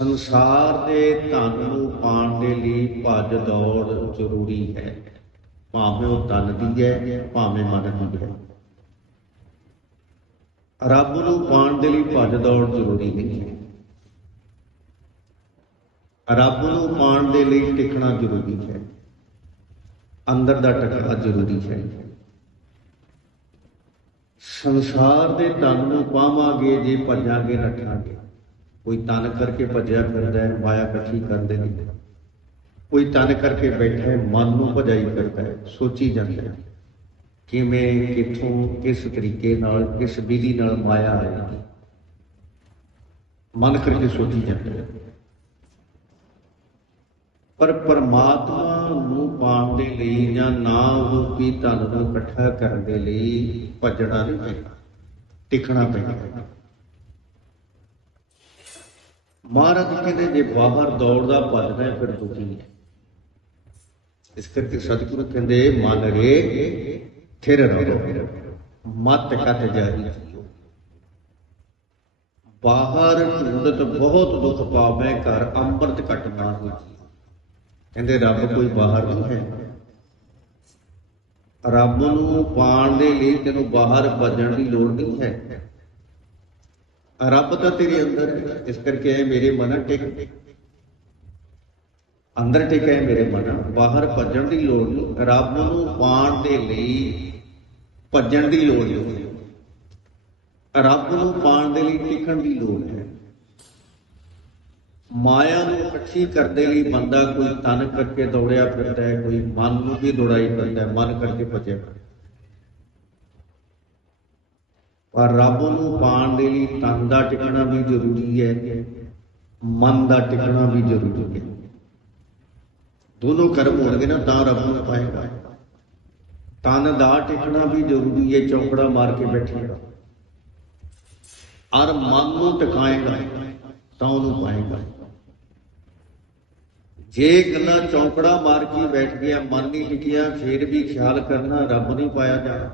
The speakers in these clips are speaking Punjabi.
ਸੰਸਾਰ ਦੇ ਧਨ ਨੂੰ ਪਾਣ ਦੇ ਲਈ ਭੱਜ ਦੌੜ ਜ਼ਰੂਰੀ ਹੈ। ਭਾਵੇਂ ਉਹ ਧਨ ਦੀ ਹੈ, ਭਾਵੇਂ ਮਨ ਦੀ ਹੈ। ਰੱਬ ਨੂੰ ਪਾਣ ਦੇ ਲਈ ਭੱਜ ਦੌੜ ਜ਼ਰੂਰੀ ਨਹੀਂ ਹੈ। ਰੱਬ ਨੂੰ ਪਾਣ ਦੇ ਲਈ ਟਿਕਣਾ ਜ਼ਰੂਰੀ ਹੈ। ਅੰਦਰ ਦਾ ਟਿਕਣਾ ਜ਼ਰੂਰੀ ਹੈ। ਸੰਸਾਰ ਦੇ ਧਨ ਨੂੰ ਪਾਵਾਂਗੇ, ਜੇ ਭੱਜਾਂਗੇ ਨੱਠਾਂਗੇ ਕੋਈ ਤਨ ਕਰਕੇ ਭੱਜਿਆ ਫਿਰਦਾ ਹੈ, ਮਾਇਆ ਇਕੱਠੀ ਕਰਦੇ ਨਹੀਂ। ਕੋਈ ਤਨ ਕਰਕੇ ਬੈਠਾ ਹੈ, ਮਨ ਨੂੰ ਭਜਾਈ ਕਰਦਾ ਹੈ, ਸੋਚੀ ਜਾਂਦਾ ਹੈ, ਕਿਵੇਂ, ਕਿੱਥੋਂ, ਕਿਸ ਤਰੀਕੇ ਨਾਲ, ਕਿਸ ਵਿਧੀ ਨਾਲ ਮਾਇਆ ਆਏਗੀ ਮਨ ਕਰਕੇ ਸੋਚੀ ਜਾਂਦਾ ਹੈ। ਪਰ ਪਰਮਾਤਮਾ ਨੂੰ ਪਾਉਣ ਦੇ ਲਈ ਜਾਂ ਨਾਮ ਰੂਪੀ ਧਨ ਨੂੰ ਇਕੱਠਾ ਕਰਨ ਦੇ ਲਈ ਭੱਜਣਾ ਨਹੀਂ ਪੈਂਦਾ, ਟਿਕਣਾ ਪੈਂਦਾ ਮਹਾਰਾਜ ਕਹਿੰਦੇ, ਜੇ ਬਾਹਰ ਦੌੜਦਾ ਭੱਜਦਾ ਫਿਰ ਦੁਖੀ ਹੈ ਇਸ ਕਰਕੇ ਸਤਿਗੁਰੂ ਕਹਿੰਦੇ, ਮਨ ਰੇ, ਥਿਰ ਰਹੋ। ਮਤ ਕਤ ਜਾਰੀ ਬਾਹਰ ਢੂੰਡਤ ਬਹੁਤ ਦੁੱਖ ਪਾਵੇ, ਘਰ ਅੰਮ੍ਰਿਤ ਕਟ ਨਾ ਹੋਈ ਕਹਿੰਦੇ, ਰੱਬ ਕੋਈ ਬਾਹਰ ਨਹੀਂ ਹੈ। ਰੱਬ ਨੂੰ ਪਾਣ ਦੇ ਲਈ ਤੈਨੂੰ ਬਾਹਰ ਭੱਜਣ ਦੀ ਲੋੜ ਨਹੀਂ ਹੈ। ਰੱਬ ਤਾਂ ਤੇਰੇ ਅੰਦਰ ਹੈ। ਇਸ ਕਰਕੇ ਇਹ ਮੇਰੇ ਮਨ ਟਿਕ। ਅੰਦਰ ਟਿਕਿਆ ਹੈ ਮੇਰੇ ਮਨ। ਬਾਹਰ ਭੱਜਣ ਦੀ ਲੋੜ ਨਹੀਂ। ਰੱਬ ਨੂੰ ਪਾਣ ਦੇ ਲਈ ਭੱਜਣ ਦੀ ਲੋੜ ਨਹੀਂ। ਰੱਬ ਨੂੰ ਪਾਣ ਦੇ ਲਈ ਟਿਕਣ ਦੀ ਲੋੜ ਹੈ। ਮਾਇਆ ਨੂੰ ਇਕੱਠੀ ਕਰਦੇ ਲਈ ਬੰਦਾ ਕੋਈ ਤਨ ਕਰਕੇ ਦੌੜਿਆ ਫਿਰਦਾ ਹੈ, ਕੋਈ ਮਨ ਨੂੰ ਵੀ ਦੌੜਾਈ ਫਿਰਦਾ ਹੈ, ਮਨ ਕਰਕੇ ਭੱਜਿਆ ਫਿਰਦਾ ਹੈ। ਪਰ ਰੱਬ ਨੂੰ ਪਾਣ ਦੇ ਲਈ ਤਨ ਦਾ ਟਿਕਾਣਾ ਵੀ ਜ਼ਰੂਰੀ ਹੈ, ਮਨ ਦਾ ਟਿਕਾਣਾ ਵੀ ਜ਼ਰੂਰੀ ਹੈ। ਦੋਨੋਂ ਕਰਮ ਹੋਣਗੇ ਨਾ, ਤਾਂ ਰੱਬ ਨੂੰ ਪਾਏਗਾ। ਤਨ ਦਾ ਟਿਕਣਾ ਵੀ ਜ਼ਰੂਰੀ ਹੈ, ਚੌਕੜਾ ਮਾਰ ਕੇ ਬੈਠੇਗਾ ਔਰ ਮਨ ਨੂੰ ਟਿਕਾਏਗਾ, ਤਾਂ ਉਹਨੂੰ ਪਾਏਗਾ। ਜੇ ਗੱਲਾਂ ਚੌਕੜਾ ਮਾਰ ਕੇ ਬੈਠ ਗਿਆ, ਮਨ ਨਹੀਂ ਟਿਕਿਆ, ਫਿਰ ਵੀ ਖਿਆਲ ਕਰਨਾ, ਰੱਬ ਨਹੀਂ ਪਾਇਆ ਜਾਣਾ।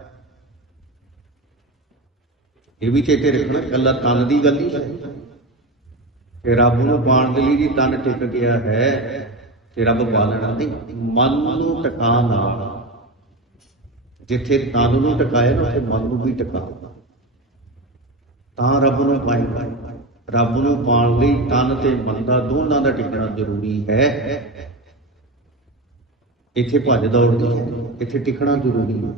ਇਹ ਵੀ ਚੇਤੇ ਰੱਖਣਾ ਕੱਲਾ ਤਨ ਦੀ ਗੱਲ ਨਹੀਂ। ਹੈ ਕਿ ਰੱਬ ਨੂੰ ਪਾਣ ਦੇ ਲਈ ਜੀ ਤਨ ਟਿਕ ਗਿਆ ਹੈ, ਤੇ ਰੱਬ ਪਾਲਣਾ ਨਹੀਂ। ਮਨ ਨੂੰ ਟਿਕਾਣਾ ਜਿੱਥੇ ਤਨ ਨੂੰ ਟਿਕਾਇਆ ਨਾ, ਉੱਥੇ ਮਨ ਨੂੰ ਵੀ ਟਿਕਾਓ ਤਾਂ ਰੱਬ ਨੂੰ ਪਾਏਗਾ ਰੱਬ ਨੂੰ ਪਾਣ ਲਈ ਤਨ ਤੇ ਮਨ ਦਾ ਦੋਨਾਂ ਦਾ ਟਿਕਣਾ ਜ਼ਰੂਰੀ ਹੈ। ਇੱਥੇ ਭੱਜ ਦੌੜ ਨਹੀਂ ਇੱਥੇ ਟਿਕਣਾ ਜ਼ਰੂਰੀ ਹੈ।